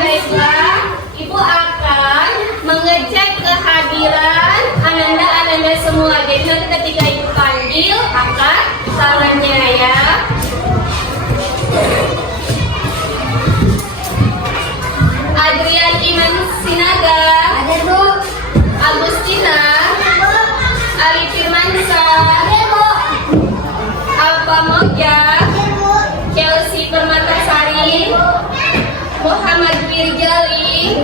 baiklah. Ibu akan mengecek kehadiran Ananda semua. Jadi nanti ketika Ibu panggil akan tangannya ya. Adrian Iman Sinaga. Ada Bu. Agustina. Ali Firmansa. Ada Bu. Alfa Moja. Ada Bu. Chelsea Permatasari. Muhammad Wirjali.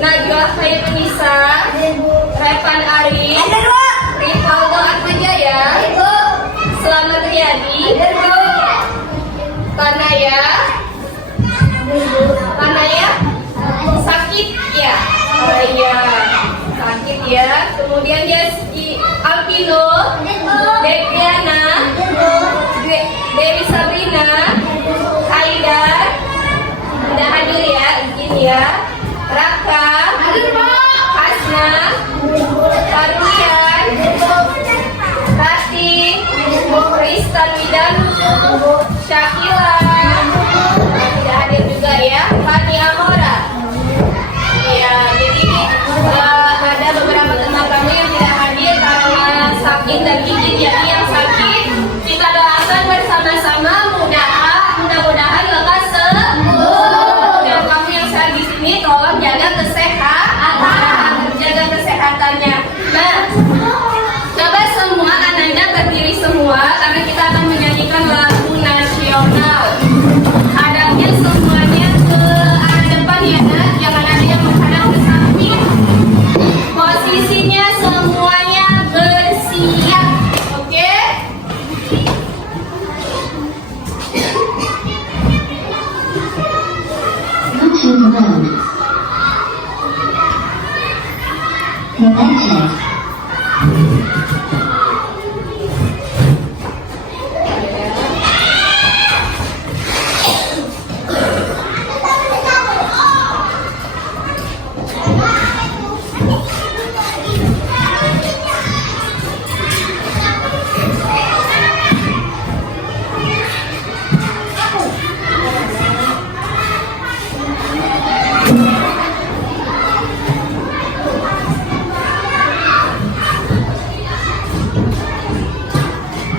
Najwa Khairunisa. Ada Bu. Revan Arif. Ada Bu. Rivaldo Atmajaya. Ada Bu. Selamat Riyadi. Ada Bu. Tanaya. Tanaya sakit ya. Oh iya, sakit ya. Kemudian dia Alpino, Deviana, Dewi Sabrina, Aida, udah hadir ya, izin ya. Raka, Hasna, Karusian, Rati, Kristan Widanu, Syakila, tidak hadir juga ya. Fani Amora. Ya, jadi ada beberapa teman kami yang tidak hadir karena sakit dan gigit. Jadi yang sakit kita doakan bersama-sama mudah-mudahan lekas sembuh. Dan kamu yang sehat di sini tolong jaga kesehatannya. Nah, coba semua Ananda berdiri semua karena kita akan menyanyikan lagu nasional. Adanya semuanya ke arah depan ya, Nak. Jangan ada yang menghadap ke samping. Posisinya semuanya bersiap, oke? Bluetooth mode. Connected.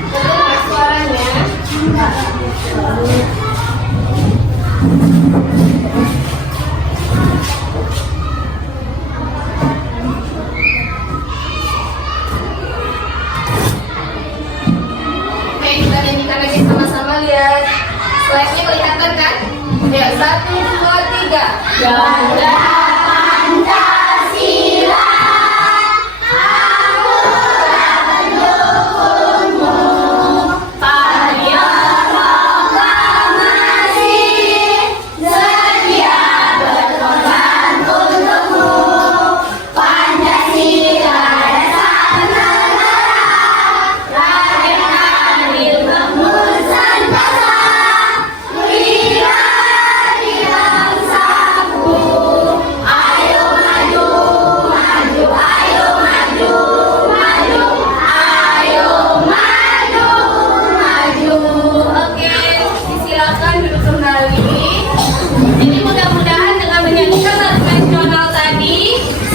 Dengar suaranya. Oke, kita nyanyikan lagi sama-sama, lihat. Slide-nya kelihatan kan? Ya, 1, 2, 3. Ganda Pancasila.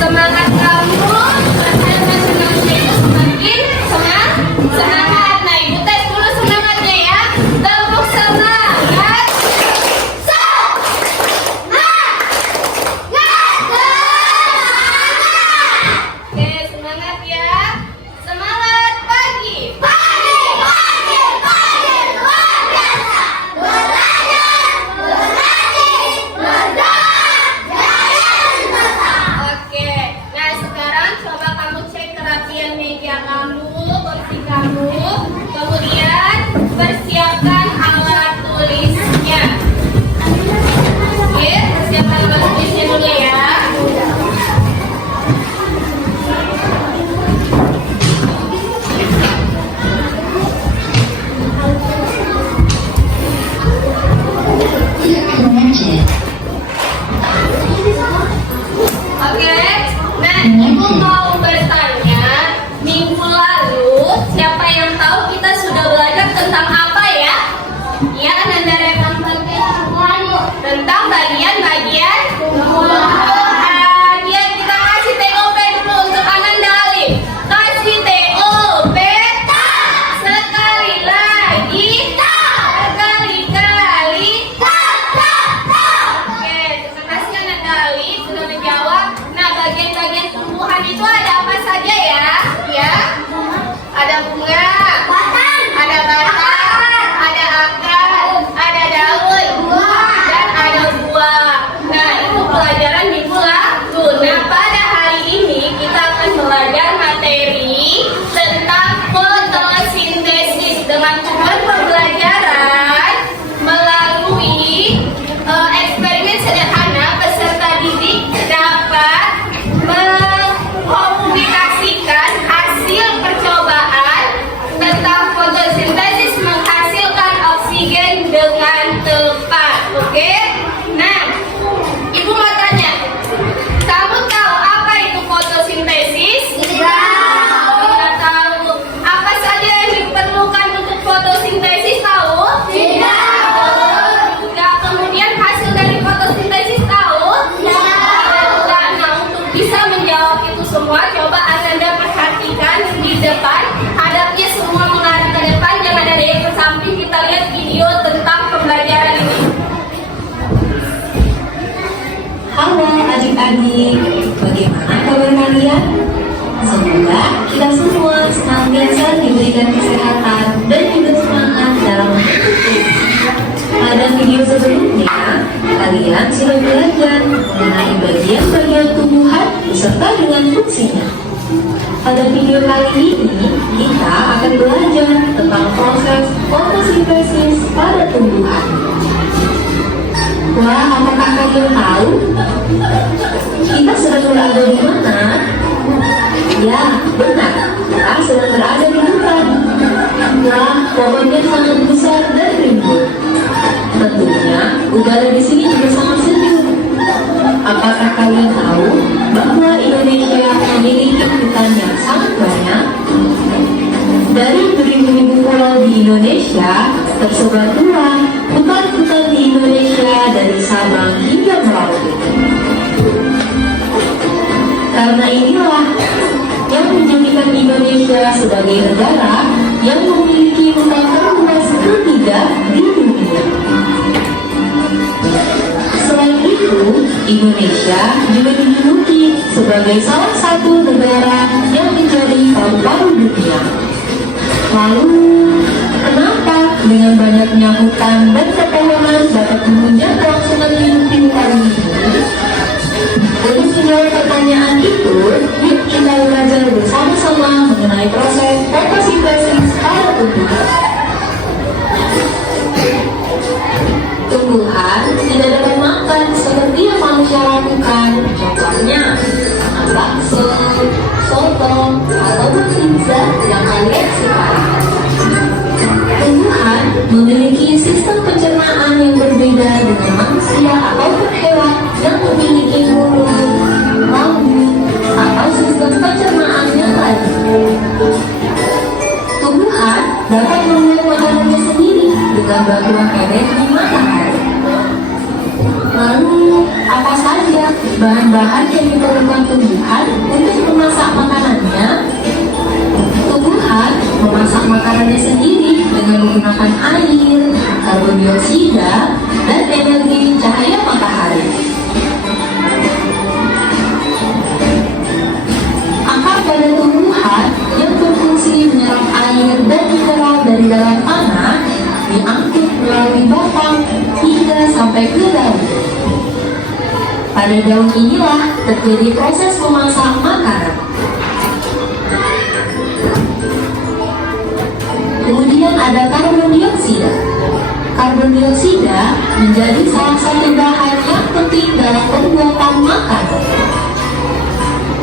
semangat kamu latihan nasionalnya itu semakin semangat. Nah, Ibu tes dulu semangatnya ya. Tepuk semangat. Oke, semangat ya. Semangat pagi. Luar biasa. Belajar, berlatih, berdoa, jaya semesta. Oke, nah sekarang coba kamu cek kerapian meja kamu, kursi kamu, kemudian persiapkan alat tulisnya. Oke, persiapkan alat tulisnya dulu ya. Connected. Oke, nah Ibu mau bertanya, minggu lalu siapa yang tahu kita sudah belajar tentang apa ya? Iya kan, Anda rekam tentang bagian-bagian Dia kita kasih TOP dulu untuk Ananda Alif. Kasih TOP. Sekali lagi. Berkali-kali. Oke, terima kasih Ananda Alif sudah menjawab. Nah, bagian-bagian tumbuhan itu ada apa saja ya? Ya. Ada bunga. Ada batang. Ada akar. Ada daun. Dan ada buah. Nah, itu pelajaran minggu lalu. Nah, pada hari ini kita akan belajar materi tentang fotosintesis dengan tujuan pembelajaran melalui eksperimen sederhana. Peserta didik dapat mengkomunikasikan hasil percobaan tentang fotosintesis menghasilkan oksigen dengan tepat. Oke? Nah, Ibu mau tanya, kamu tahu apa itu fotosintesis? Tidak tahu. Apa saja yang diperlukan untuk fotosintesis? Tahu? Tidak. Kemudian hasil dari fotosintesis tahu? Tidak. Nah, untuk bisa menjawab itu semua, coba Ananda perhatikan di depan. Hadapnya semua mengarah ke depan, jangan ada yang ke samping. Kita lihat video tentang pembelajaran ini. Halo adik-adik, bagaimana kabar kalian? Semoga kita semua senantiasa diberikan kesehatan dan juga semangat dalam mengikuti. Pada video sebelumnya, kalian sudah belajar mengenai bagian-bagian tumbuhan beserta dengan fungsinya. Pada video kali ini, kita akan belajar tentang proses fotosintesis pada tumbuhan. Wah, apakah kalian tahu? Kita sedang berada di mana? Ya, benar. Kita sedang berada di hutan. Wah, pohonnya sangat besar dan rimbun. Tentunya, udara di sini juga sangat sejuk. Apakah kalian tahu bahwa Indonesia memiliki hutan yang sangat banyak? Dari beribu-ribu pulau di Indonesia, tersebar pula hutan-hutan di Indonesia dari Sabang hingga Merauke. Karena inilah yang menjadikan Indonesia sebagai negara yang memiliki hutan terluas ketiga di dunia. Selain itu, Indonesia juga dijuluki sebagai salah satu negara yang menjadi paru-paru dunia. Lalu, kenapa dengan banyaknya hutan dan pepohonan dapat menunjang kelangsungan hidup di hutan ini? Untuk menjawab pertanyaan itu, yuk kita belajar bersama-sama mengenai proses fotosintesis pada tumbuhan. Tumbuhan tidak dapat makan seperti yang manusia lakukan, contohnya bakso, soto, atau pizza yang kalian suka. Tumbuhan memiliki sistem pencernaan yang berbeda dengan manusia atau hewan yang memiliki mulut, rambut, atau sistem pencernaan yang lain. Tumbuhan dapat membuat makanannya sendiri dengan bantuan energi matahari. Lalu, apa saja bahan-bahan yang diperlukan tumbuhan untuk memasak makanannya? Tumbuhan memasak makanannya sendiri dengan menggunakan air, karbon dioksida, dan energi cahaya matahari. Akar pada tumbuhan yang berfungsi menyerap air dan mineral dari dalam tanah diangkut melalui batang hingga sampai ke daun. Pada daun inilah terjadi proses memasak makanan. Kemudian ada karbon dioksida. Karbon dioksida menjadi salah satu bahan yang penting dalam pembuatan makanan.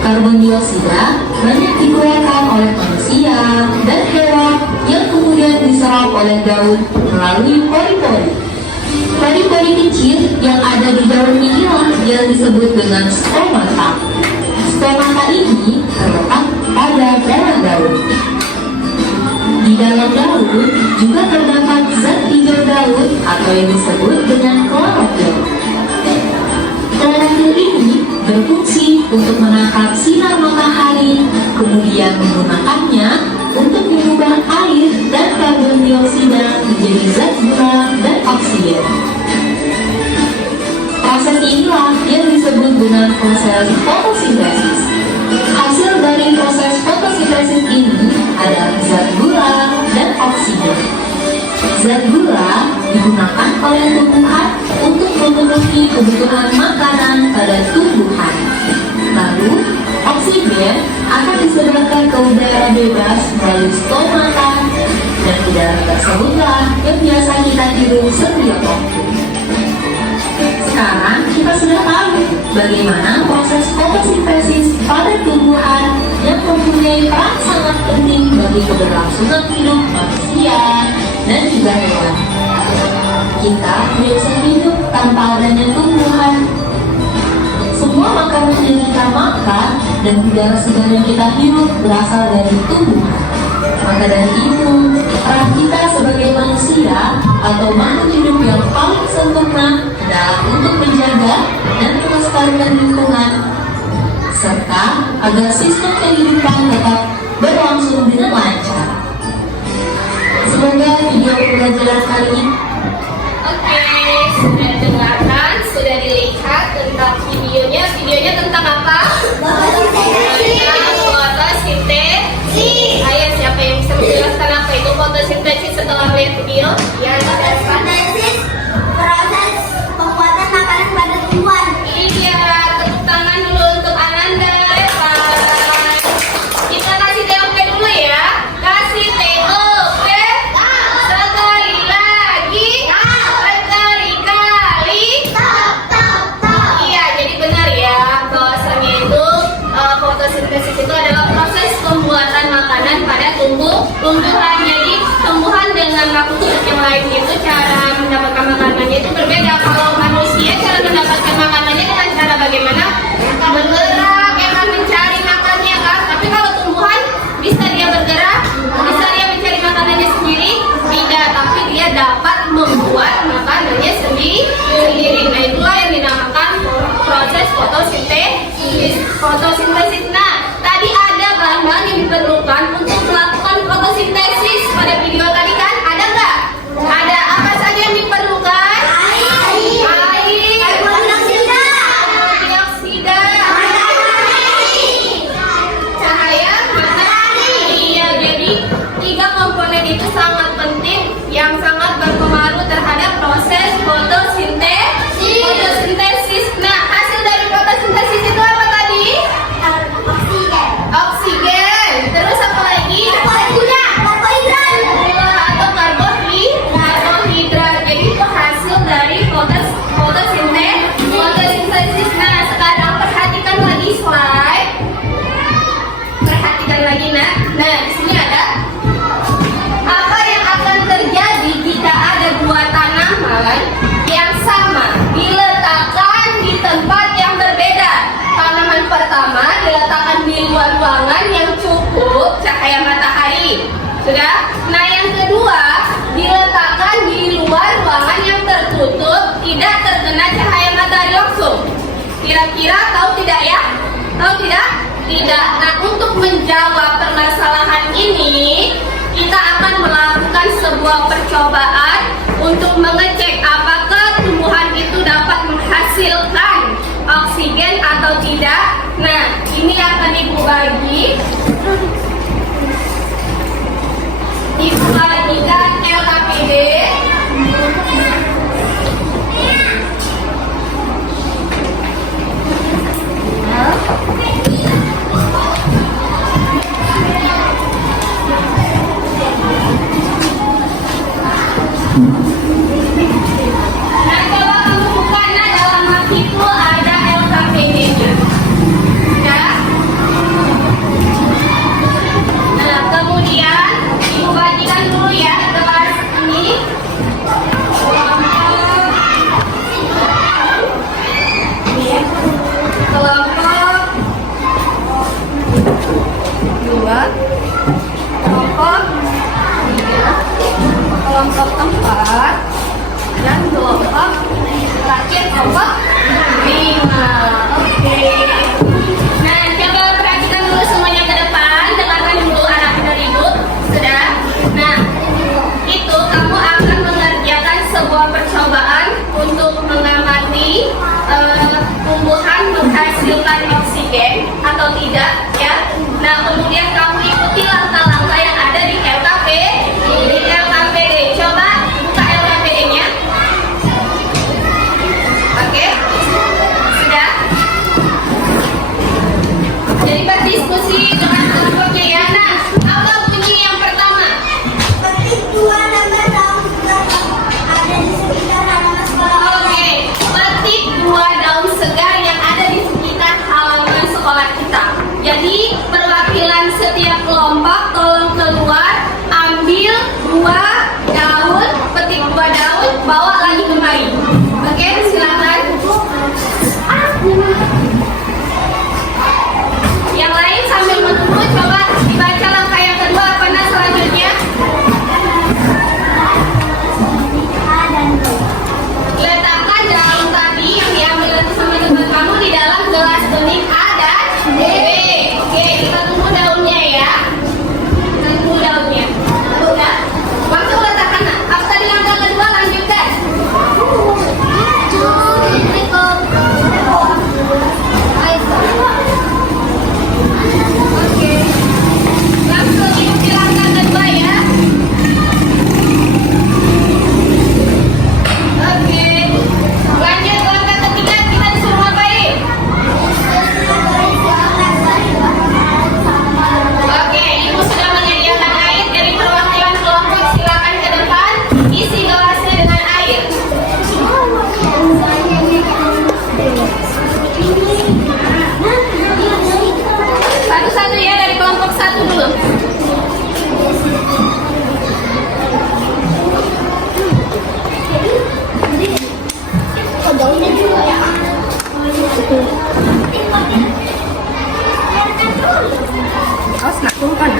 Karbon dioksida banyak dikeluarkan oleh manusia dan hewan yang kemudian diserap oleh daun melalui pori-pori. Pori-pori kecil yang ada di daun inilah yang disebut dengan stomata. Stomata ini terletak pada dalam daun. Di dalam daun juga terdapat zat hijau daun atau yang disebut dengan klorofil. Klorofil berfungsi untuk menangkap sinar matahari, kemudian menggunakannya untuk mengubah air dan karbon dioksida menjadi zat gula dan oksigen. Proses inilah yang disebut dengan proses fotosintesis. Hasil dari proses fotosintesis ini adalah zat gula dan oksigen. Zat gula digunakan oleh tumbuhan untuk memenuhi kebutuhan makanan pada tumbuhan. Lalu, oksigen akan disebarkan ke udara bebas melalui stomata, dan udara tersebutlah yang biasa kita hirup setiap waktu. Sekarang kita sudah tahu bagaimana proses fotosintesis pada tumbuhan yang mempunyai peran sangat penting bagi keberlangsungan hidup manusia dan juga hewan. Kita tidak bisa hidup tanpa adanya tumbuhan. Semua makanan yang kita makan dan udara segar yang kita hirup berasal dari tumbuhan. Maka dari itu, peran kita sebagai manusia atau makhluk hidup yang paling sempurna adalah untuk menjaga dan melestarikan lingkungan, serta agar sistem kehidupan tetap berlangsung dengan lancar. Semoga video pembelajaran kali ini Oke, sudah dengarkan, sudah dilihat tentang videonya. Videonya tentang apa? Tentang fotosintesis. Ayo, siapa yang bisa menjelaskan apa itu fotosintesis setelah melihat video? Ya, Fotosintesis proses pembuatan makanan pada tumbuhan. iya, tepuk tangan dulu untuk Ananda. Kita kasih TOP dulu ya. Kasih TOP. Sekali lagi. Berkali-kali. Iya, jadi benar ya. Bahwasanya itu fotosintesis itu adalah proses pembuatan makanan pada tumbuhan. Jadi tumbuhan dengan makhluk hidup yang lain itu cara mendapatkan makanannya itu berbeda. Kalau manusia cara mendapatkan makanannya dengan cara bagaimana? Bergerak, ya kan, mencari makannya kan. Tapi kalau tumbuhan bisa dia bergerak, bisa dia mencari makanannya sendiri, tidak. Tapi dia dapat membuat makanannya sendiri. Nah, itulah yang dinamakan proses fotosintesis. Nah, tadi ada bahan-bahan yang diperlukan untuk melakukan fotosintesis pada video tadi kan? Ada nggak? Ada apa saja yang diperlukan? Air, Karbon dioksida. cahaya, matahari. Iya, jadi 3 komponen itu sangat penting yang sangat berpengaruh terhadap proses fotosintesis. Nah, hasil dari fotosintesis itu apa tadi? Oksigen. Terus apa lagi? Gula atau karbohidrat. Jadi itu hasil dari fotosintesis. Nah, sekarang perhatikan lagi slide. Perhatikan lagi, nah. Nah, di sini ada apa yang akan terjadi jika ada 2 tanaman yang sama diletakkan di tempat yang berbeda. Tanaman pertama diletakkan di luar ruangan yang cukup cahaya matahari. Sudah? Nah, yang kedua diletakkan di luar ruangan yang tertutup, tidak terkena cahaya matahari langsung. Kira-kira tahu tidak ya? Tahu tidak? Tidak. Nah, untuk menjawab permasalahan ini, kita akan melakukan sebuah percobaan untuk mengecek apakah tumbuhan itu dapat menghasilkan oksigen atau tidak. Nah, ini akan Ibu bagi. Ibu bagikan LKPD. Nah, coba kamu buka, nah, dalam hak itu ada LKPD-nya. Ya. Nah, kemudian Ibu bagikan dulu ya kelas ini. Kelompok 2, kelompok 3, kelompok 4, dan kelompok terakhir kelompok 5. Oke. tumbuhan menghasilkan oksigen atau tidak ya. Nah kemudian kamu ikuti langkah-langkah yang ada di LKPD. Coba buka LKPD-nya. Oke, sudah. Jadi berdiskusi dengan kelompoknya ya. Nah, apa bunyi yang pertama? Petik 2 lembar daun segar ada di sekitar halaman sekolah. Oke, petik 2 daun segar yang ada di sekitar halaman sekolah kita. Jadi perwakilan setiap kelompok tolong keluar, ambil 2 daun, petik 2 daun, bawa lagi kemari. Oke, silakan. Yang lain sambil menunggu, coba dibaca langkah yang kedua apa nah selanjutnya. A dan B. Letakkan daun tadi yang diambil nanti sama teman kamu di dalam gelas bening A dan B. Oke, kita tunggu daunnya ya. Kita tunggu daunnya. Udah. Langsung letakkan. Apa tadi langkah kedua lanjutkan. Oke. Langsung ikuti langkah kedua ya. Oke. Lanjut langkah ketiga, kita disuruh ngapain? Oke, ibu sudah menyediakan air dari perwakilan kelompok. Silakan ke depan, isi gelasnya dengan air. Satu-satu ya, dari kelompok satu dulu. Daunnya juga ya. Awas nak tumpah.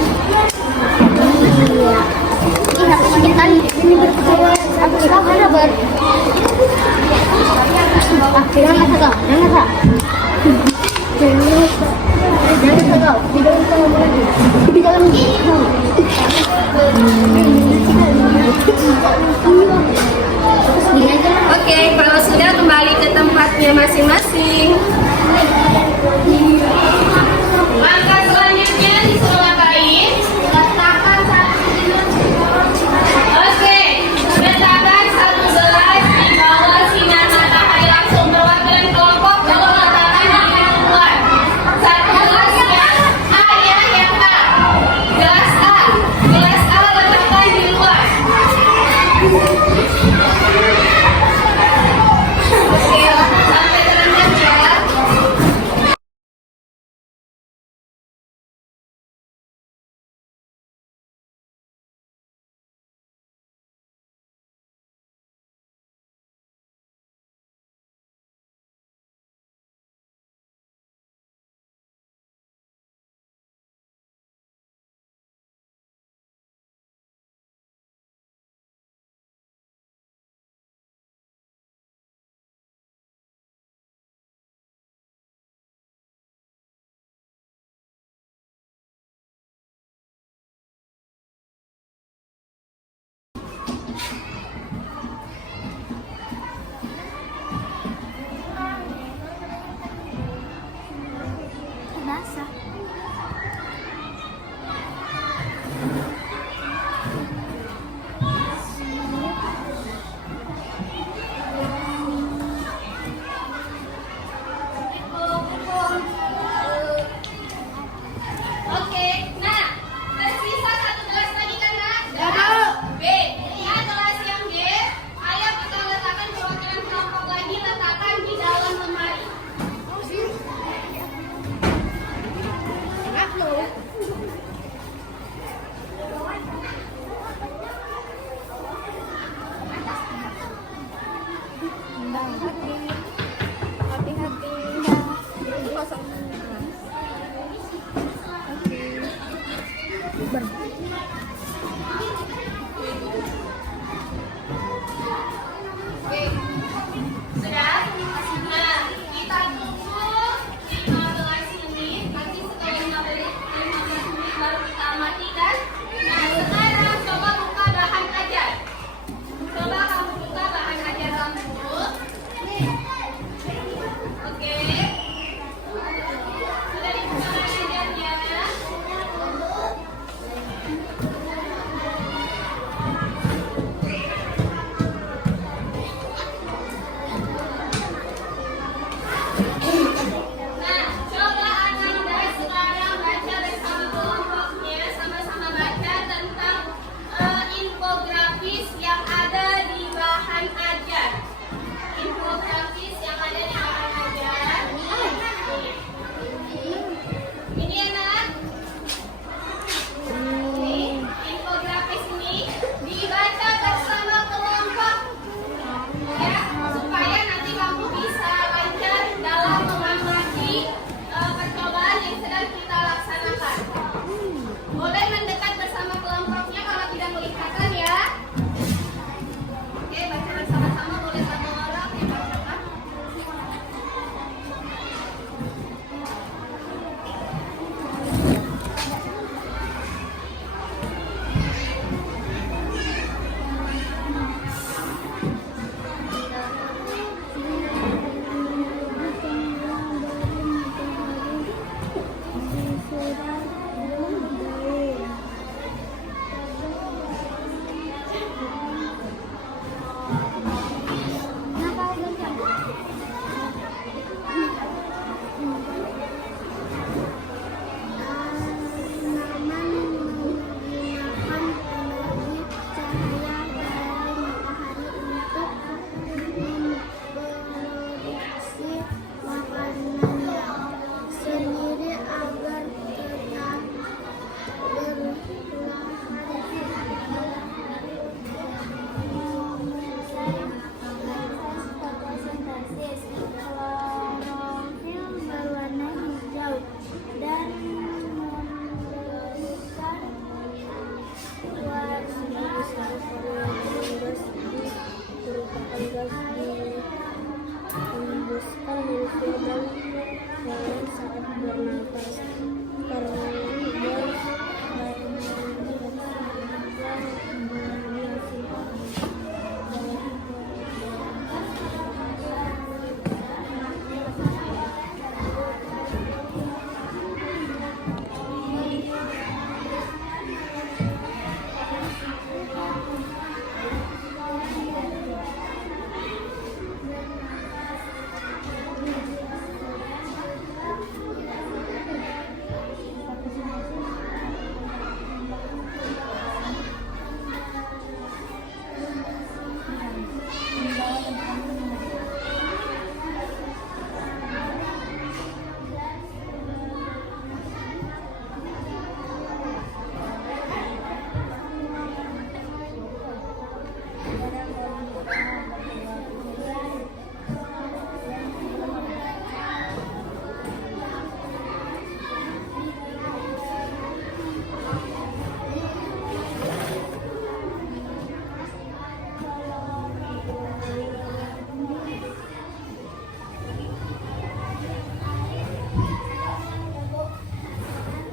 Ini aku sakit tadi. Ini berkecewa. Aku tahu ada ber. Jangan kata. Jangan kata. Jangan kata. Di dalam kamar lagi. Di dalam Oke, kalau sudah kembali ke tempatnya masing-masing. Langkah selanjutnya disuruh ngapain? Letakkan satu Oke, letakkan satu gelas di bawah sinar matahari langsung. Perwakilan kelompok tolong letakkan di luar. Satu gelas ya, A ya, yang A. Gelas A letakkan di luar.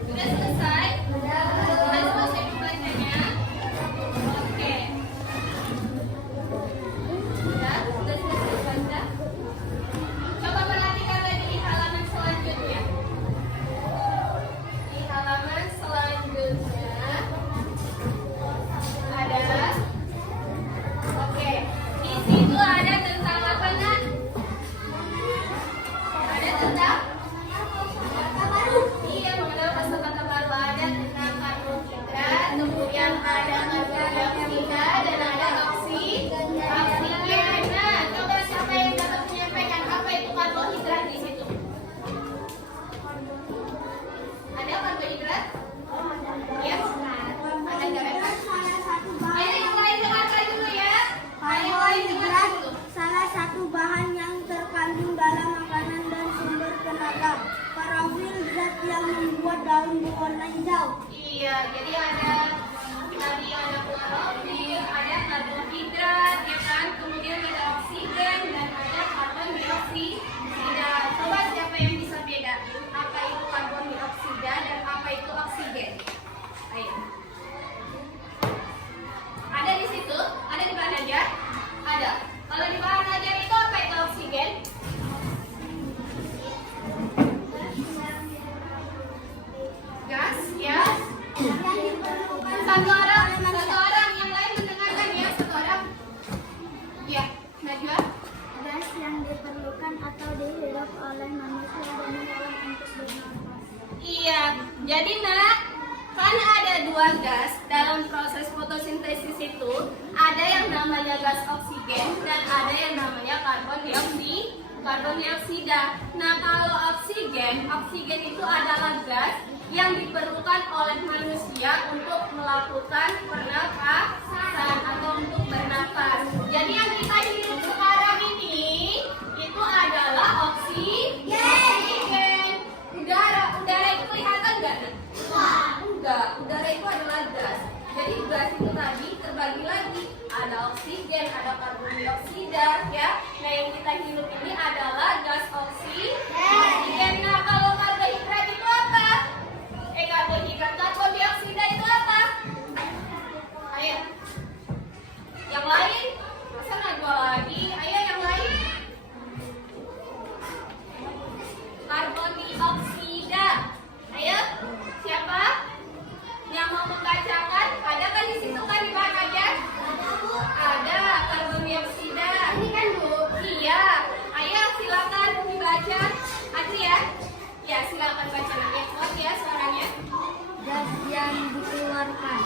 Sudah selesai? Sudah selesai membacanya? Oke. Sudah selesai baca? Coba perhatikan lagi di halaman selanjutnya. Di halaman selanjutnya ada, oke, di situ ada tentang apa nak? Ada tentang? Iya, mengenal kosakata baru. Ada tentang karbohidrat, kemudian ada dioksida dan ada oksigen. Nah, coba siapa yang dapat menyampaikan apa itu karbohidrat di situ? Ada karbohidrat? Ya, ada jawaban. Ayo yang lain dengarkan dulu ya. Ayo yang lain dengarkan dulu. Salah satu bahan yang terkandung dalam makanan dan sumber tenaga. Klorofil, zat yang membuat daun berwarna hijau. Iya, jadi ada tadi ada klorofil, ada karbohidrat, ya kan? Kemudian ada oksigen dan ada karbon dioksida. Coba siapa yang bisa beda? Apa itu karbon dioksida dan apa itu oksigen? Ayo. Ada di situ? Ada di bahan ajar? Ada. Kalau di bahan ajar itu apa itu oksigen? Gas, ya. Yang diperlukan Satu orang yang lain mendengarkan ya, satu orang. Ya, Najwa. gas yang diperlukan atau dihirup oleh manusia dan hewan untuk bernafas. Iya, jadi nak, kan ada dua gas dalam proses fotosintesis itu. Ada yang namanya gas oksigen dan ada yang namanya karbon dioksida. Nah, kalau oksigen itu adalah gas yang diperlukan oleh manusia untuk melakukan pernapasan atau untuk bernafas. Jadi yang kita hirup sekarang ini itu adalah oksigen. Udara itu kelihatan nggak? Enggak, udara itu adalah gas. Jadi gas itu tadi terbagi lagi, ada oksigen, ada karbon dioksida, ya. Nah, yang kita hirup ini adalah gas oksigen. Nah, kalau karbohidrat itu apa? Karbon dioksida itu apa? Ayo. Yang lain? Masa Najwa lagi? Ayo yang lain. Karbon dioksida. Ayo, siapa yang mau membacakan? Ada kan di situ kan di bahan ajar? Ada karbon dioksida. Ini kan Bu? Iya. Ayo silakan dibaca. Adri ya? Ya, silakan baca namanya. Kuat ya suaranya. Gas yang dikeluarkan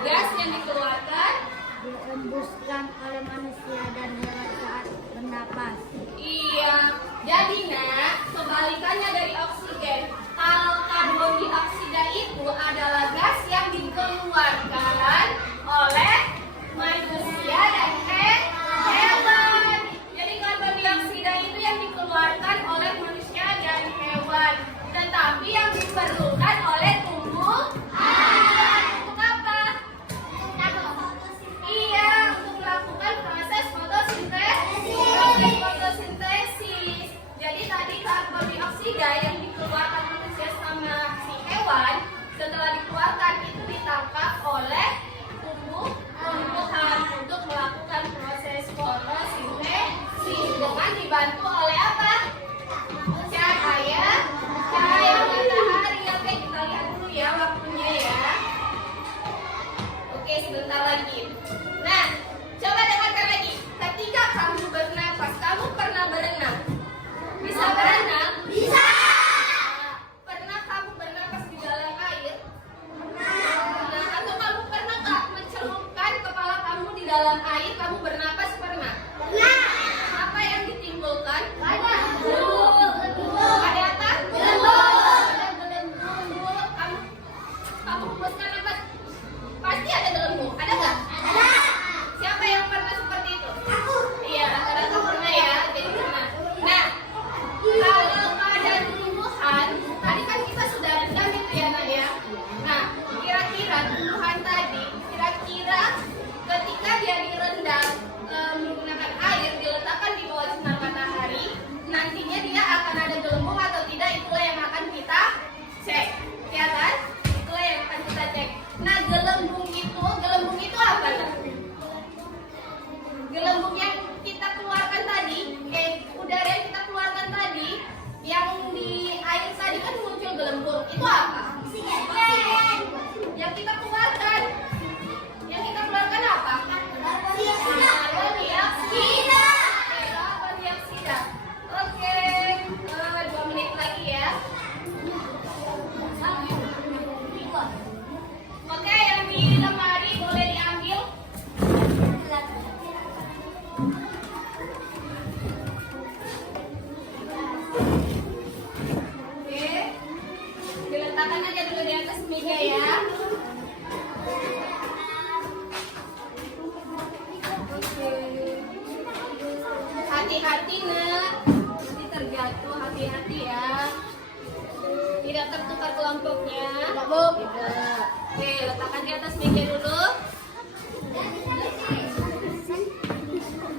Gas yang dikeluarkan. dihembuskan oleh manusia dan hewan saat bernapas. Iya, jadi nak, kebalikannya dari oksigen. Kalau karbon dioksida itu adalah gas yang dikeluarkan oleh manusia dan hewan. Jadi karbon dioksida itu yang dikeluarkan oleh manusia dan hewan. Tetapi yang diperlukan oleh tumbuhan. Untuk apa? Iya, untuk melakukan proses fotosintesis. Jadi tadi karbon dioksida yang dikeluarkan manusia sama si hewan, setelah dikeluarkan itu ditangkap oleh tumbuhan untuk melakukan proses fotosintesis dengan dibantu oleh apa? Cahaya matahari. Oke, kita lihat dulu ya waktunya ya. Oke, sebentar lagi. Nah, coba dengarkan lagi. Ketika kamu bernapas, kamu pernah berenang? Bisa berenang? Bisa. Pernah kamu bernapas di dalam air? Nah, atau kamu pernah nggak mencelupkan kepala kamu di dalam air? Kamu bernapas pernah? Pernah. Apa yang ditimbulkan? Ada. Ada apa? Ada gelembung. Kamu hembuskan nafas. Pasti ada gelembung. Ada nggak? Ada. Siapa yang pernah seperti itu? Aku. Iya, rata-rata pernah ya. Jadi pernah. Nah, kalau ada tumbuhan, tadi kan kita sudah rendam itu ya, Nak ya. Nah, kira-kira tumbuhan tadi, ketika dia direndam menggunakan air, diletakkan di bawah sinar matahari, nantinya dia akan ada gelembung atau tidak? Itulah yang Tuh hati-hati ya. Tidak tertukar kelompoknya. Tidak, Bu. Tidak. Oke, letakkan di atas meja dulu.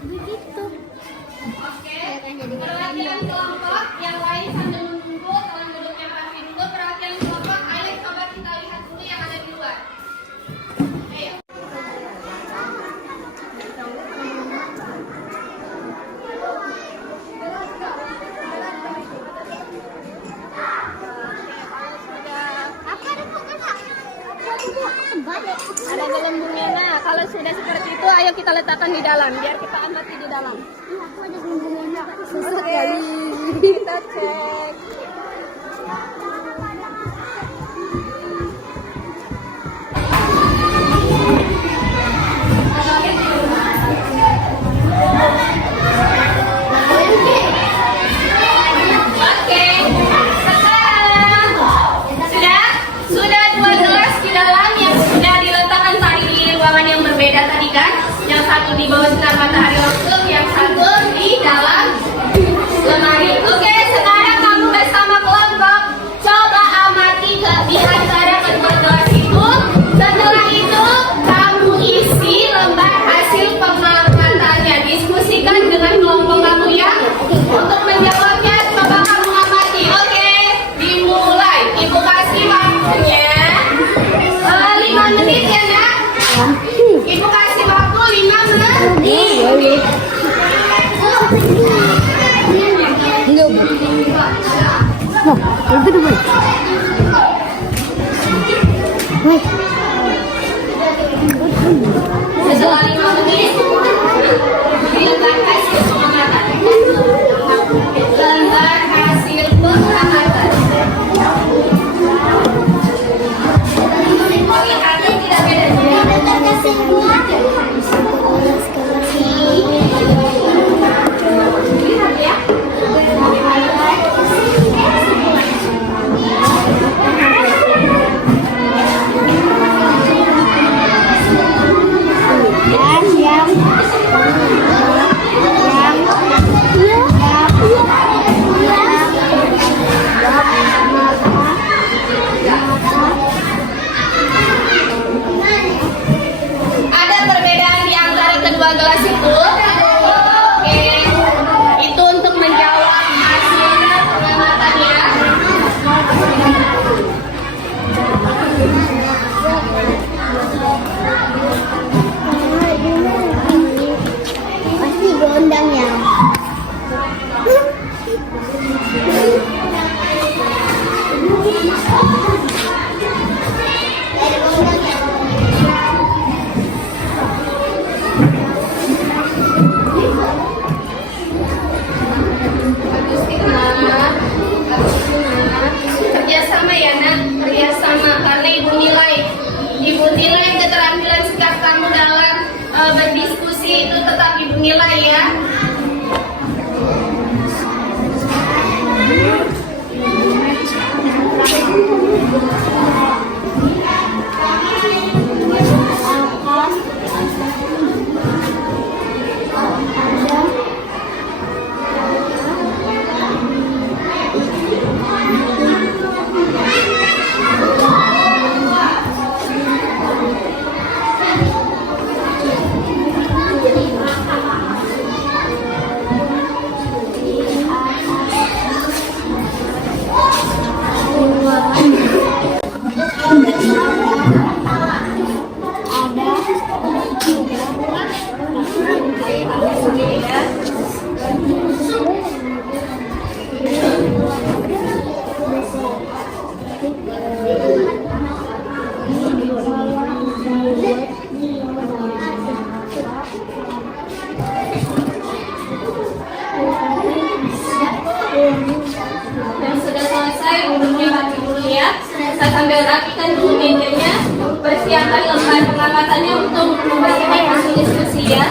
Begitu. Oke. Perhatian kelompok yang lain sambil menunggu, telah duduk yang rapi dulu. Perhatian kelompok, ayo coba kita lihat dulu yang ada di luar. Ayo. Ada gelembungnya. Nah, kalau sudah seperti itu, ayo kita letakkan di dalam, biar kita amati di dalam. Oke, kita cek. Oke, sekarang sudah 2 gelas di dalam yang sudah diletakkan tadi di ruangan yang berbeda tadi kan? Yang satu di bawah sinar matahari langsung, yang satu di dalam lemari. Oke, sekarang kamu bersama kelompok coba amati di antara kedua gelas itu. Setelah itu kamu isi lembar hasil pengamatannya. Diskusikan dengan kelompok kamu ya. Untuk menjawabnya coba kamu amati. Oke, dimulai. Ibu kasih waktunya 5 menit ya nak. Ibu kasih waktu 5 menit. Setelah 5 menit, lembar hasil pengamatan. Lembar hasil pengamatan. Oh, lihatnya tidak beda. Lihat ya. Ada perbedaan di antara kedua gelas itu. Oke, itu untuk menjawab hasilnya pengamatannya. Pasti gondang ya. Kerjasama ya nak, kerjasama karena ibu nilai keterampilan sikap kamu dalam berdiskusi itu tetap ibu nilai ya. Yang sudah selesai duduknya rapi dulu ya. Saya sambil rapikan dulu mejanya. Persiapkan lembar pengamatannya untuk memberikan hasil diskusi ya.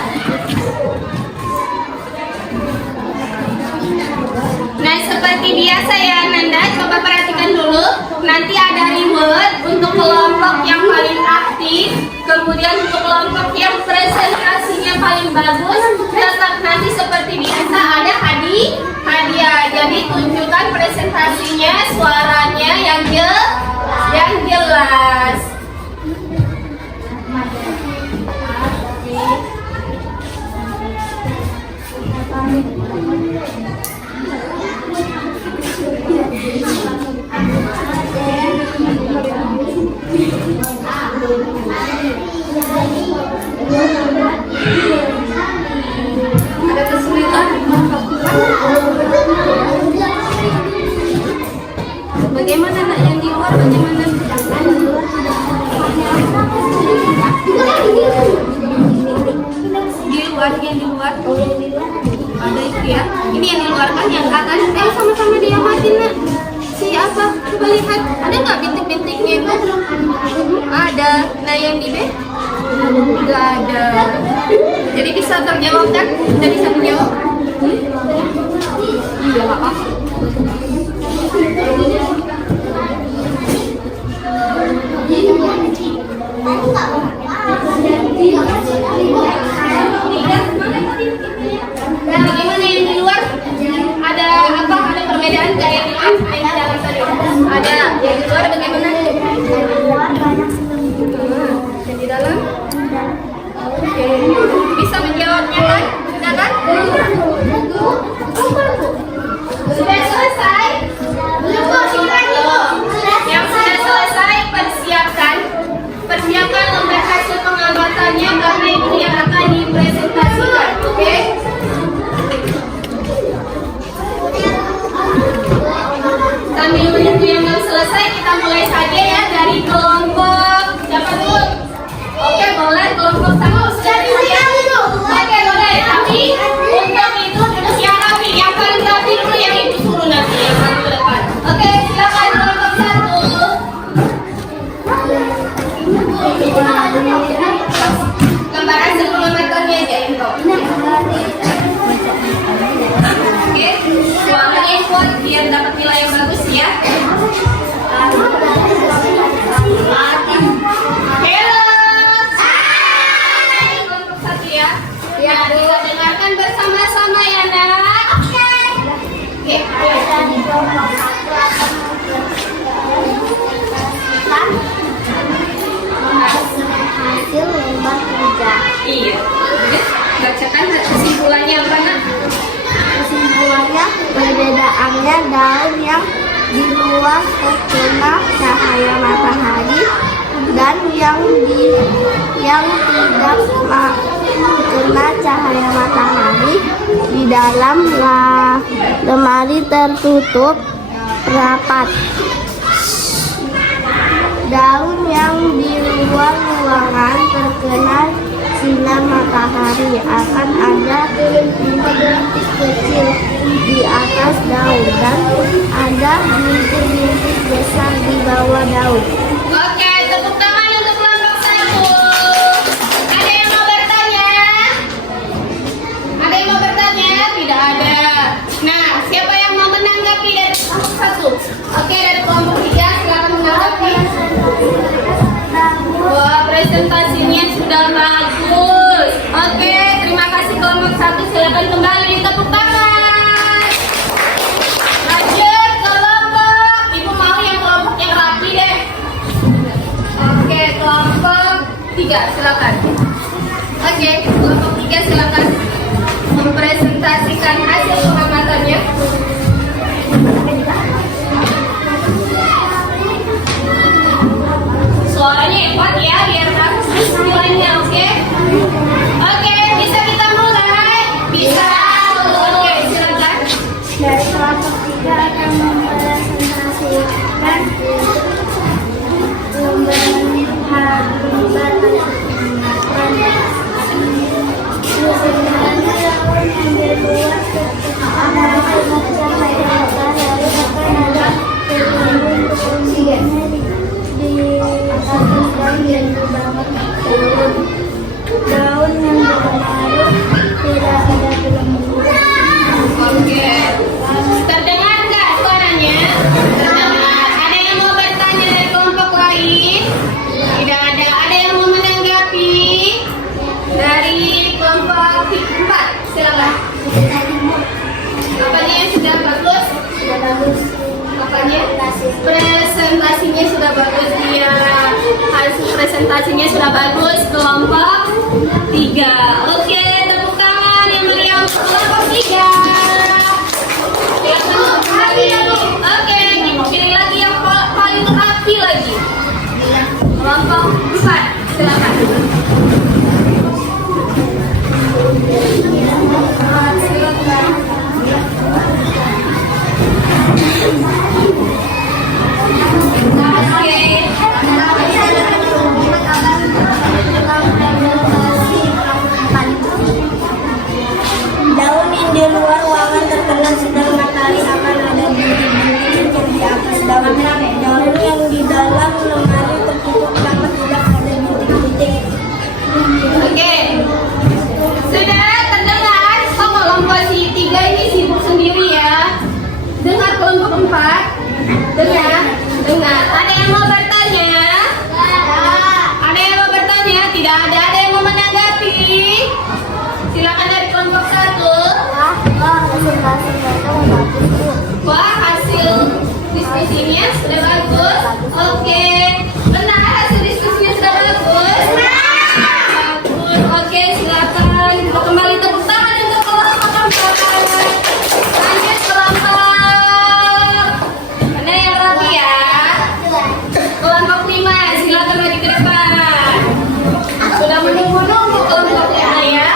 Nah seperti biasa ya Nanda, coba perhatikan dulu. Nanti ada reward untuk kelompok yang paling aktif. Kemudian untuk kelompok yang presentasinya paling bagus, tetap nanti seperti biasa ada hadiah dia. Jadi tunjukkan presentasinya, suaranya yang jelas. Ada kesulitan? Bagaimana nak yang di luar? Bagaimana? Di luar, yang di luar. Ada itu ya. Ini yang di luar kan, yang atas. Sama-sama diamatin nak. Si apa? Coba lihat. Ada nggak bintik-bintiknya itu? Ada. Nah yang di B? Nggak ada. Jadi bisa terjawab kan? Kita bisa menjawab? Iya nggak apa. Nah, bagaimana yang di luar? Ada apa? Ada perbedaan nggak yang di luar? Yang di dalam tadi? Ada. Yang di luar bagaimana? Yang di dalam? Oke. Bisa menjawabnya kan? Sudah kan? Sudah selesai? Yang sudah selesai persiapkan lembar hasil pengamatannya karena itu yang akan dipresentasikan, oke? Sambil menunggu yang belum selesai, kita mulai saja ya dari kelompok siapa dulu? Oke, boleh kelompok sama sudah siap? Oke, boleh. Tapi untuk itu duduk yang rapi, yang paling rapi dulu yang itu suruh nanti yang paling ke depan. Oke, silakan kelompok 1. Lembar hasil pengamatannya aja info. Oke, suaranya kuat biar dapat nilai yang bagus ya. Hello. Hai. Kelompok 1 ya. Ya, kita dengarkan bersama-sama ya nak. Oke. Hasil lomba kerja. Iya. Bacakan kesimpulannya apa nak? Kesimpulannya, perbedaannya daun yang di luar terkena cahaya matahari dan yang tidak terkena cahaya matahari di dalam lemari tertutup rapat. Daun yang di luar ruangan terkena sinar matahari akan ada bintik-bintik kecil di atas daun dan ada bintik-bintik besar di bawah daun. Oke, tepuk tangan untuk kelompok 1. Ada yang mau bertanya? Ada yang mau bertanya? Tidak ada. Nah, siapa yang mau menanggapi dari kelompok 1? Oke, dari kelompok 3 silakan menanggapi. Wah, presentasinya sudah bagus. Oke, terima kasih kelompok 1. Silakan kembali ditepuk tangan. Lanjut kelompok. Ibu mau yang kelompok yang rapi deh. Oke, kelompok 3 silakan. Oke, kelompok 3 silakan mempresentasikan hasil pengamatannya. Suaranya yang kuat ya, biar bagus kesimpulannya, oke? Oke, bisa kita mulai? Bisa. Oke, silakan. Dari kelompok 3 akan mempresentasikan lomba presentasinya sudah bagus ya. Hasil presentasinya sudah bagus kelompok 3. Oke, tepuk tangan yang meriah untuk kelompok 3. Oke, pilih lagi yang paling rapi lagi. Kelompok 4, silakan. Daun yang di luar ruangan terkena sinar matahari akan ada bintik-bintik yang di atas daun. Daun yang di dalam lemari tertutup dapat tidak ada bintik-bintik. Oke, sudah terdengar? Oh, kelompok 3 ini sibuk sendiri ya. Dengar kelompok 4? Dengar? Ada yang mau bertanya? Ada yang mau bertanya? Tidak ada. Ada yang mau menanggapi? Silakan dari kelompok 1. Wah, hasil diskusinya sudah bagus. Oke, benar hasil diskusinya sudah bagus. Bagus. Oke, silakan kita kembali tepuk tangan untuk kelompok 4. Lanjut kelompok. Mana yang rapi ya? Kelompok 5, silakan maju ke depan. Sudah menunggu-nunggu kelompok 5 ya.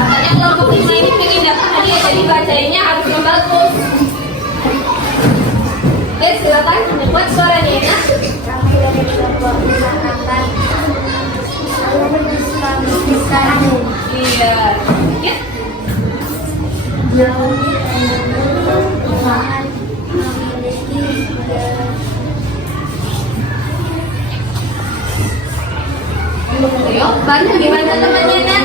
Katanya kelompok 5 ini pengen dapat hadiah, jadi bacanya harus yang bagus. Silakan buat suaranya ya. Iya. Ya. Ayo, bantu gimana temannya Nak?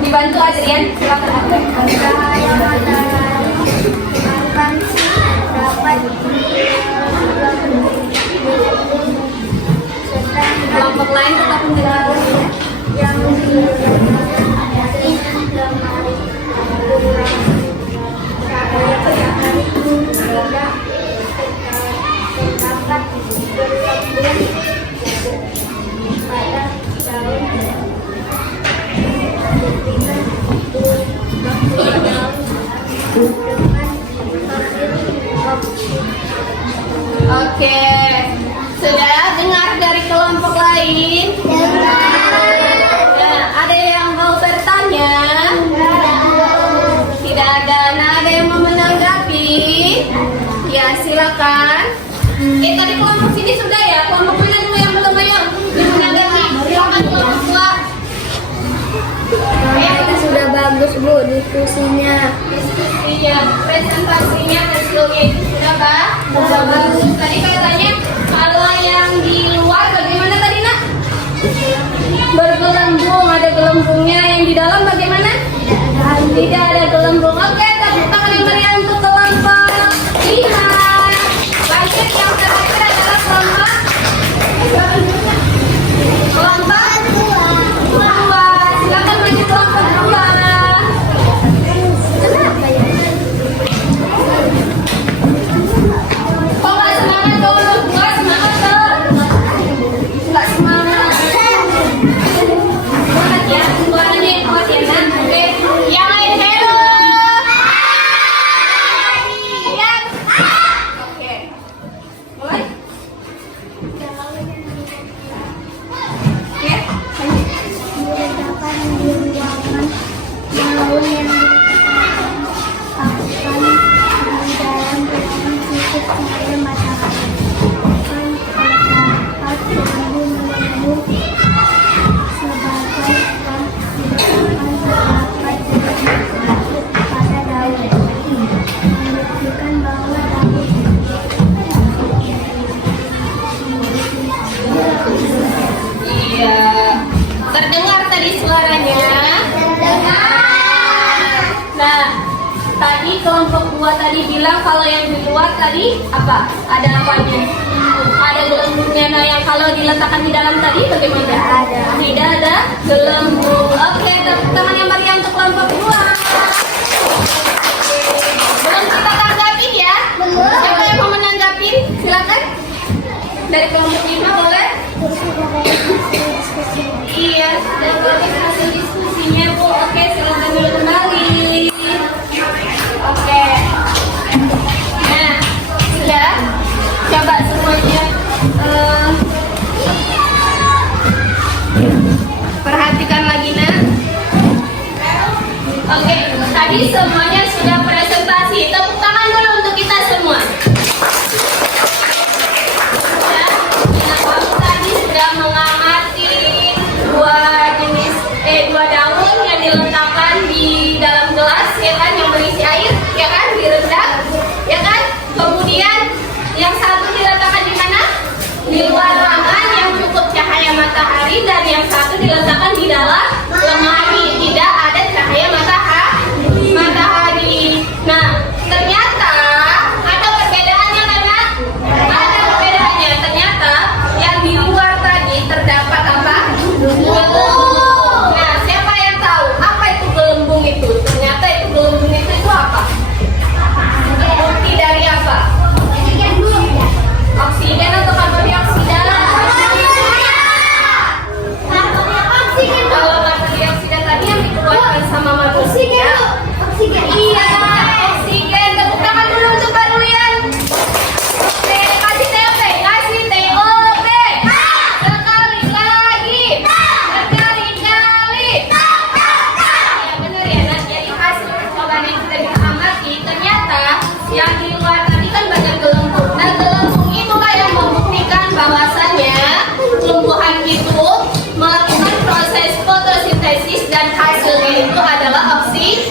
Dibantu Adrian, silakan Adrian. Kelompok lain tetap mendengar yang Oke, sudah dengar dari kelompok lain? Nah, ada yang mau bertanya? Tidak ada. Nah, ada yang mau menanggapi? Ya, silakan. Tadi kelompok sini sudah ya. Kelompok mana dulu yang belum ayo? Yang menanggapi? Silakan kelompok 2. itu sudah bagus Bu diskusinya. Diskusinya, presentasinya, hasilnya itu sudah bagus. Tadi katanya kalau yang di luar bagaimana tadi Nak? Bergelembung, ada gelembungnya. Yang di dalam bagaimana? Tidak ada gelembung. Oke, tepuk tangan yang meriah untuk kelompok 5. Lanjut yang terakhir adalah kelompok 2. Silakan maju kelompok 2. Kok nggak semangat kelompok 2? Semangat dong. Nggak semangat. Semangat ya. Suaranya yang kuat ya Nak. Oke. Yang lain hello. di luar tadi apa? Ada apanya? Ada gelembungnya. Nah, yang kalau diletakkan di dalam tadi bagaimana? Tidak ada gelembung. Oke, tepuk tangan yang meriah untuk kelompok 2. Belum kita tanggapin ya? Siapa yang mau menanggapin? Silakan. Dari kelompok 5 boleh? Iya, dan bagus hasil diskusinya Bu. Oke, silakan dulu kembali. Oke. Nah, sudah. Coba semuanya perhatikan lagi nak. Oke, tadi semuanya sudah presentasi. Tepuk tangan dulu untuk kita semua. Tadi sudah mengamati dua daun yang diletakkan di dalam gelas, ya kan, yang berisi air, ya kan, direndam, ya kan. Kemudian yang satu diletakkan di mana? Di luar ruangan yang cukup cahaya matahari, dan yang satu diletakkan di dalam lemari, tidak ada cahaya matahari. Nah, ternyata ada perbedaannya kan? Ada perbedaannya. Ternyata yang di luar tadi terdapat apa? Gelembung. Nah, siapa yang tahu apa itu gelembung itu? Ternyata itu gelembung itu apa? Bukti dari apa? Oksigen atau karbon dioksida? Kalau karbon dioksida tadi yang dikeluarkan sama manusia. Iya, oksigen. Tepuk tangan dulu untuk Pak Rulian. Oke, kasih TOP, kasih TOP. Sekali lagi. Berkali-kali. Ya benar ya, nah, jadi hasil percobaan yang kita bisa amati, ternyata yang di luar tadi kan banyak gelembung. Nah, gelembung itulah yang membuktikan bahwasannya tumbuhan itu melakukan proses fotosintesis dan hasilnya itu adalah oksigen.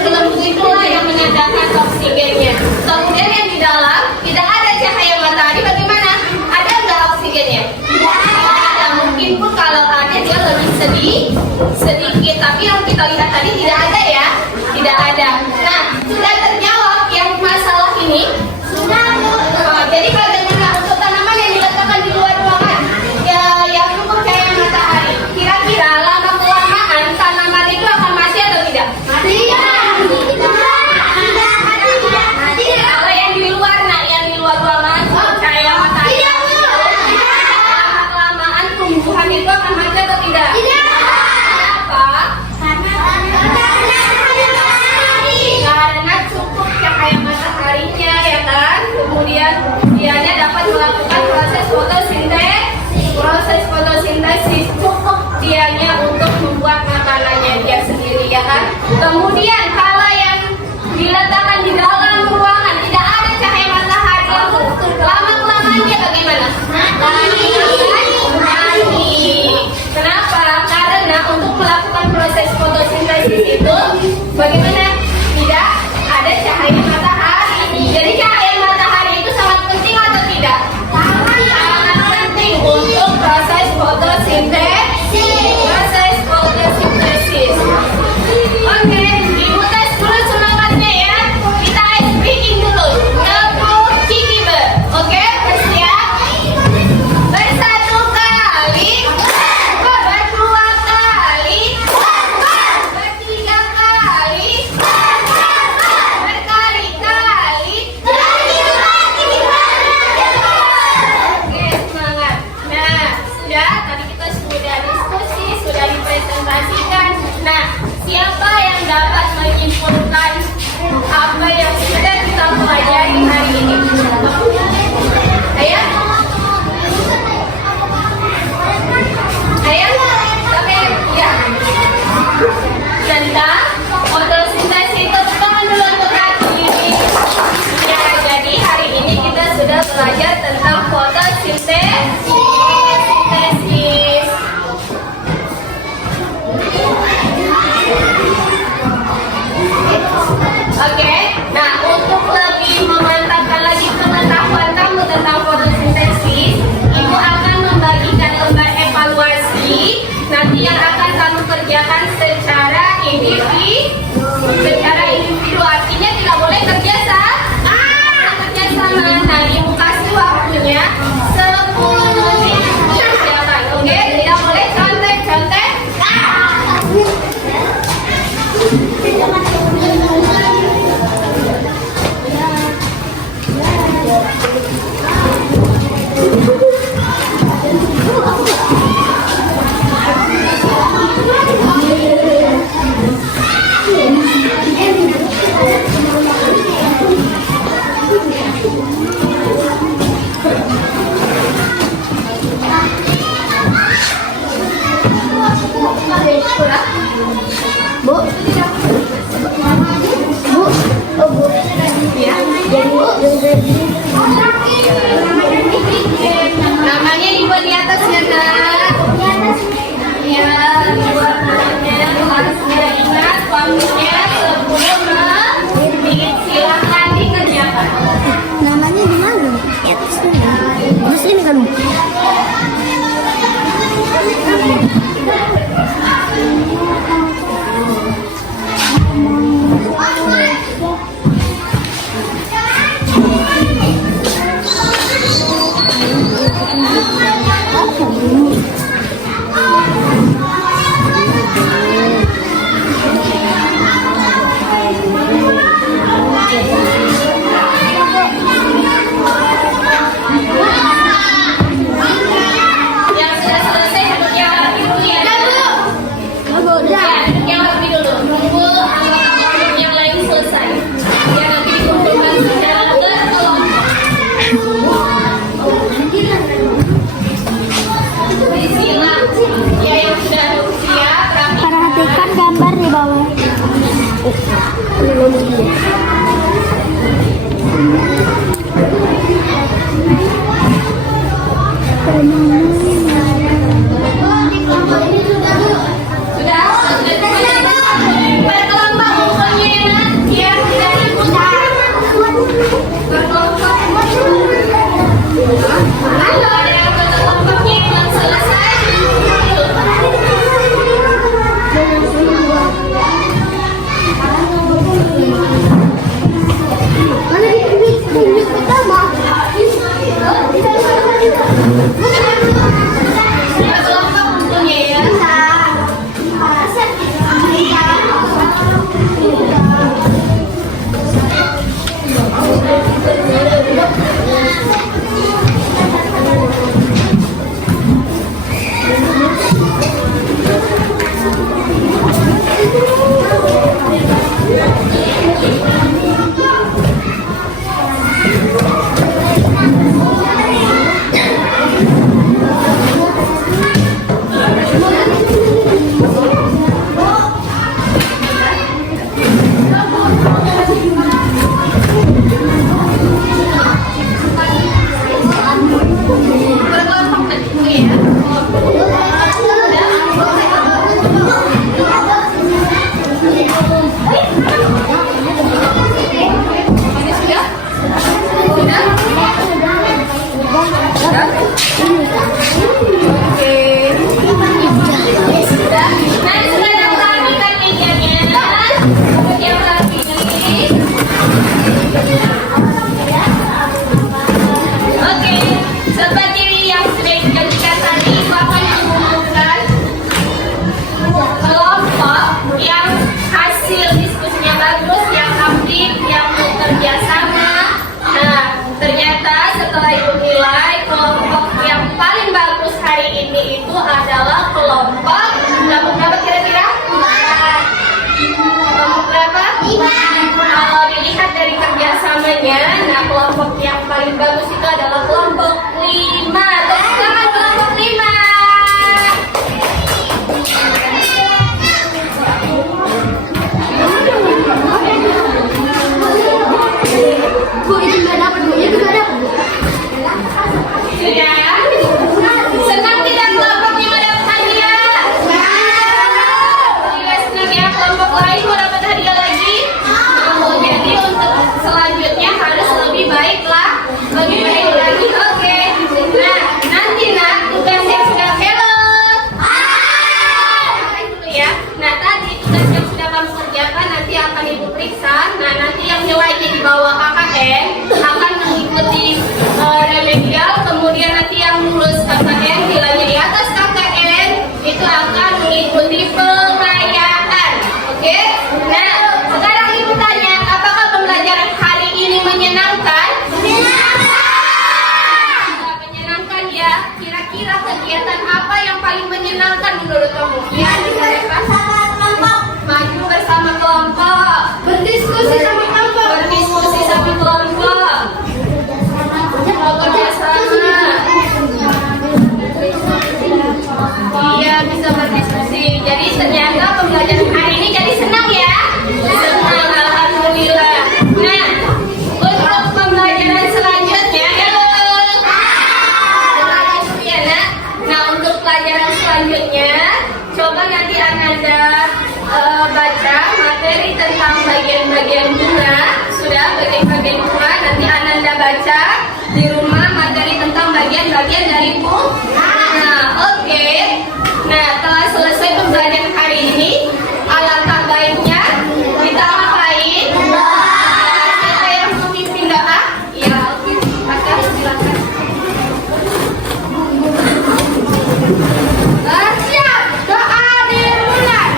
Gelembung itulah yang menyandarkan oksigennya. Kemudian yang di dalam tidak ada cahaya matahari, bagaimana? Ada nggak oksigennya? Tidak ada. Mungkin pun kalau ada dia lebih sedikit. Tapi yang kita lihat tadi tidak ada ya, tidak ada. Nah, sudah terjawab yang masalah ini. Jadi bagaimana untuk tanaman yang diletakkan di luar ruangan yang cukup cahaya matahari? Kira-kira lama kelamaan tanaman itu akan mati atau tidak? Kalau yang di luar, nah yang di luar ruangan cahaya matahari. Lama kelamaan tumbuhan itu akan mati atau tidak? Kenapa? Karena cukup cahaya mataharinya, ya kan. Kemudian dianya dapat melakukan proses fotosintesis, cukup dianya untuk membuat makanannya dia sendiri, ya kan. Kemudian kalau yang diletakkan di dalam ruangan tidak ada cahaya matahari, lama kelamaan dia bagaimana? Mati. Kenapa? Karena untuk melakukan proses fotosintesis itu bagaimana? Tidak ada cahaya matahari. Jadi cahaya matahari itu sangat penting atau tidak? Sangat penting untuk proses fotosintesis. Oke, Ibu tes dulu semangatnya ya. Kita ice breaking dulu. Tepuk cikiber. Oke, bersiap. Bersatu kali. Berdua kali. Bertiga kali. Berkali-kali. Oke, semangat. Nah, sudah. Tadi kita sudah diskusi, sudah dipresentasikan. Nah, siapa yang dapat menyimpulkan apa yang sudah kita pelajari hari ini? Ayo. Tapi ya. Tentang fotosintesis, tepuk tangan dulu untuk hari ini. Ya, jadi hari ini kita sudah belajar tentang fotosintesis. Oke, nah untuk lebih memantapkan lagi pengetahuan kamu tentang fotosintesis, Ibu akan membagikan lembar evaluasi nanti yang akan kamu kerjakan secara individu. Artinya tidak boleh kerja Halo, ada yang kelompoknya belum selesai? Kelompok kumpulnya ya. Berkelompok begitu ya. Ini sudah? Sudah? Oke. Sudah. Nah, sudah ada rapikan mejanya. Yang rapi. Oke, seperti yang sudah dijanjikan tadi, akan mengumumkan kelompok yang hasil diskusinya bagus, yang aktif, yang bekerja sama. Nah, ternyata setelah ibu nilai, kelompok yang paling bagus hari ini itu adalah kelompok berapa kira-kira? Kelompok berapa? Kalau dilihat dari kerjasamanya, nah kelompok yang paling bagus itu adalah kelompok 5. Tepuk tangan kelompok 5. Bu, itu nggak dapat, Bu. Itu nggak dapat. Sudah? Senang tidak kelompok 5 dapat hadiah? Tidak senang ya, kelompok lain mau dapat hadiah lagi? Jadi untuk selanjutnya harus lebih baik lah, lebih baik lagi. Oke. Nah, nanti tugas yang sudah dulu ya. Nah, tadi tugas yang sudah kamu kerjakan nanti akan ibu periksa. Nah, nanti yang nilainya di bawah KKN akan mengikuti remedial. Kemudian nanti yang lulus KKN nilainya di atas KKN itu akan mengikuti pengayaan. Oke? Nah, sekarang ibu tanya, apakah pembelajaran hari ini menyenangkan? Menyenangkan ya. Kira-kira kegiatan apa yang paling menyenangkan menurut kamu? Ya, maju bersama kelompok, berdiskusi sama kelompok, bekerja sama. Iya, bisa berdiskusi. Jadi ternyata pembelajaran hari ini jadi senang ya. Senang, alhamdulillah. Nah, untuk pembelajaran selanjutnya, ya, nak. Nah, untuk pelajaran selanjutnya, coba nanti Ananda baca materi tentang bagian-bagian bunga. Sudah bagian-bagian bunga, nanti Ananda baca di rumah materi tentang bagian-bagian dari bunga. Nah, oke. Nah, telah selesai pembelajaran hari ini. Alangkah baiknya kita ngapain? Siapa yang memimpin doa? Ya, oke. Maka silakan. Siap. Doa dimulai.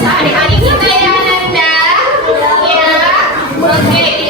sehari-hari kita ya Nanda. Ya. Oke.